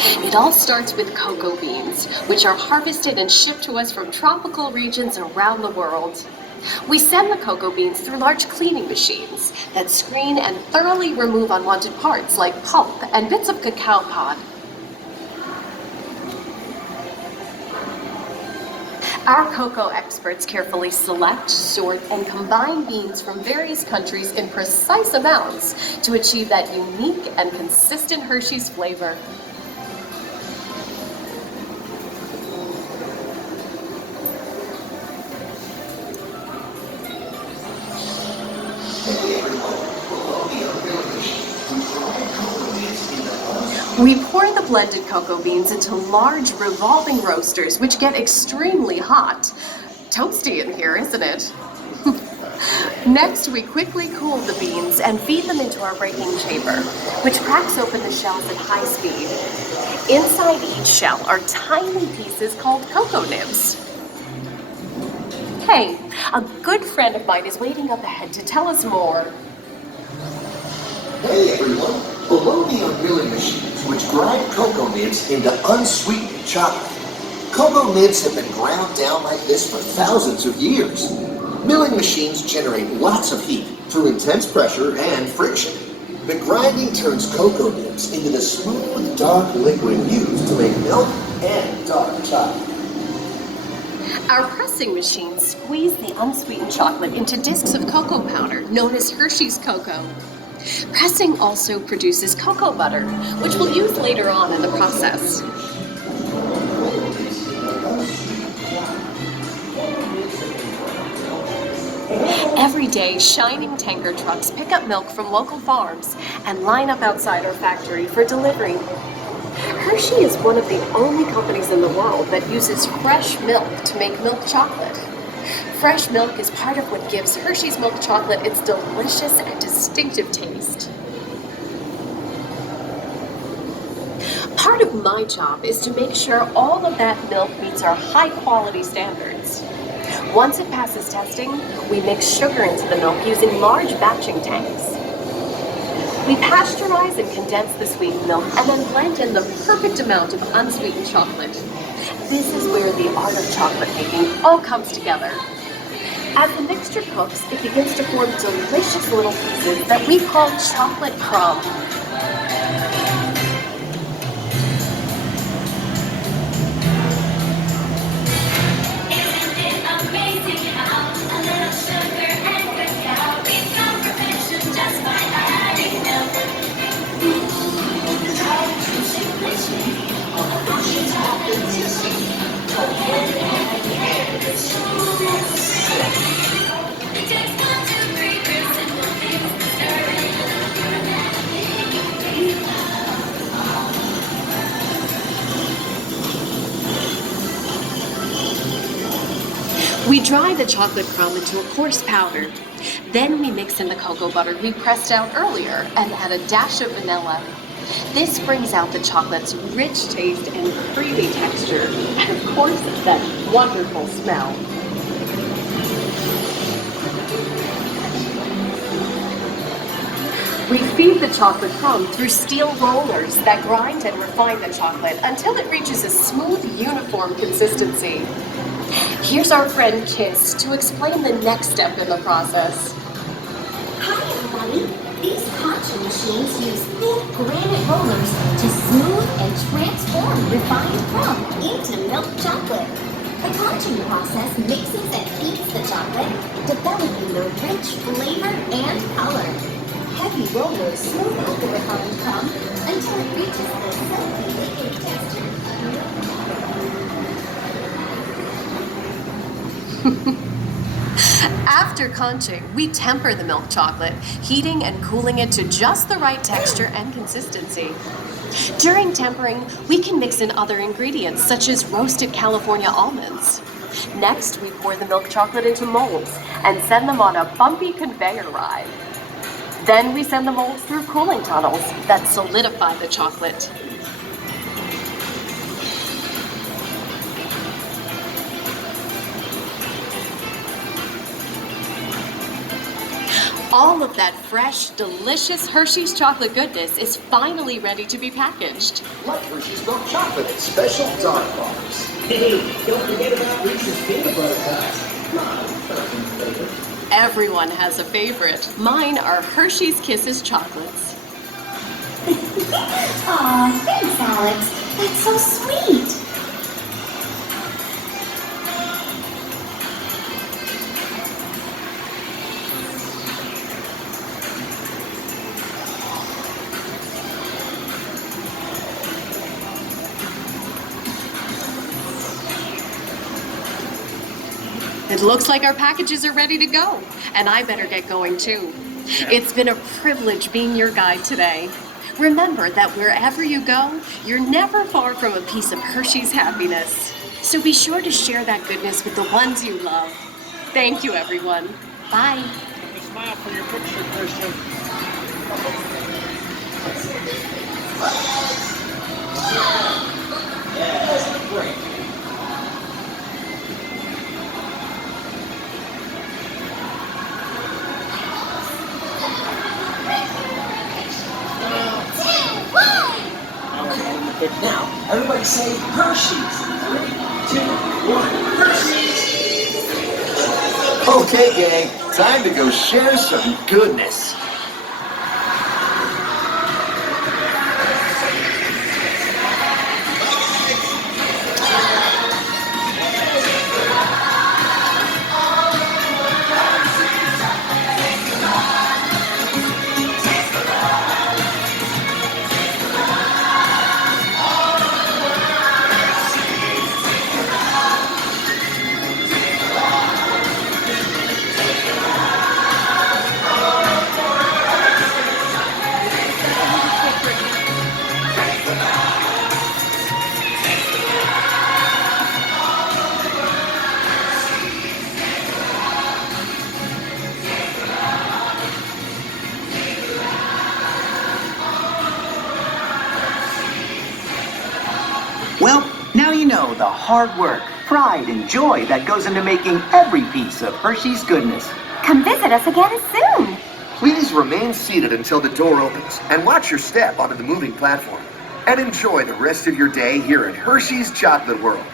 It all starts with cocoa beans, which are harvested and shipped to us from tropical regions around the world. We send the cocoa beans through large cleaning machines that screen and thoroughly remove unwanted parts like pulp and bits of cacao pod. Our cocoa experts carefully select, sort, and combine beans from various countries in precise amounts to achieve that unique and consistent Hershey's flavor. We pour the blended cocoa beans into large revolving roasters, which get extremely hot. Toasty in here, isn't it? Next, we quickly cool the beans and feed them into our breaking chamber, which cracks open the shells at high speed. Inside each shell are tiny pieces called cocoa nibs. Hey, a good friend of mine is waiting up ahead to tell us more. Hey everyone! Below me are milling machines which grind cocoa nibs into unsweetened chocolate. Cocoa nibs have been ground down like this for thousands of years. Milling machines generate lots of heat through intense pressure and friction. The grinding turns cocoa nibs into the smooth, dark liquid used to make milk and dark chocolate. Our pressing machines squeeze the unsweetened chocolate into discs of cocoa powder, known as Hershey's cocoa. Pressing also produces cocoa butter, which we'll use later on in the process. Every day, shining tanker trucks pick up milk from local farms and line up outside our factory for delivery. Hershey is one of the only companies in the world that uses fresh milk to make milk chocolate. Fresh milk is part of what gives Hershey's milk chocolate its delicious and distinctive taste. Part of my job is to make sure all of that milk meets our high quality standards. Once it passes testing, we mix sugar into the milk using large batching tanks. We pasteurize and condense the sweetened milk and then blend in the perfect amount of unsweetened chocolate. This is where the art of chocolate making all comes together. As the mixture cooks, it begins to form delicious little pieces that we call chocolate crumb. We dry the chocolate crumb into a coarse powder. Then we mix in the cocoa butter we pressed out earlier and add a dash of vanilla. This brings out the chocolate's rich taste and creamy texture, and of course, that wonderful smell. We feed the chocolate crumb through steel rollers that grind and refine the chocolate until it reaches a smooth, uniform consistency. Here's our friend Kiss to explain the next step in the process. Hi everybody! These conching machines use thick granite rollers to smooth and transform refined crumb into milk chocolate. The conching process mixes and heats the chocolate, developing the rich flavor and color. Heavy rollers smooth out the refined crumb until it reaches the silky liquid texture. After conching, we temper the milk chocolate, heating and cooling it to just the right texture and consistency. During tempering, we can mix in other ingredients such as roasted California almonds. Next, we pour the milk chocolate into molds and send them on a bumpy conveyor ride. Then we send the molds through cooling tunnels that solidify the chocolate. All of that fresh, delicious Hershey's chocolate goodness is finally ready to be packaged. Like Hershey's milk chocolate in special dark bars. Hey, don't forget about Reese's peanut butter cups. My personal favorite. Everyone has a favorite. Mine are Hershey's Kisses chocolates. Aw, thanks, Alex. That's so sweet. It looks like our packages are ready to go, and I better get going too. It's been a privilege being your guide today. Remember that wherever you go, you're never far from a piece of Hershey's happiness. So be sure to share that goodness with the ones you love. Thank you, everyone. Bye. A smile for your picture, Christian. Yeah, that's great. Okay, now everybody say Hershey's. 3, 2, 1, Hershey's. Okay, gang, time to go share some goodness. Well, now you know the hard work, pride, and joy that goes into making every piece of Hershey's goodness. Come visit us again soon. Please remain seated until the door opens and watch your step onto the moving platform. And enjoy the rest of your day here in Hershey's Chocolate World.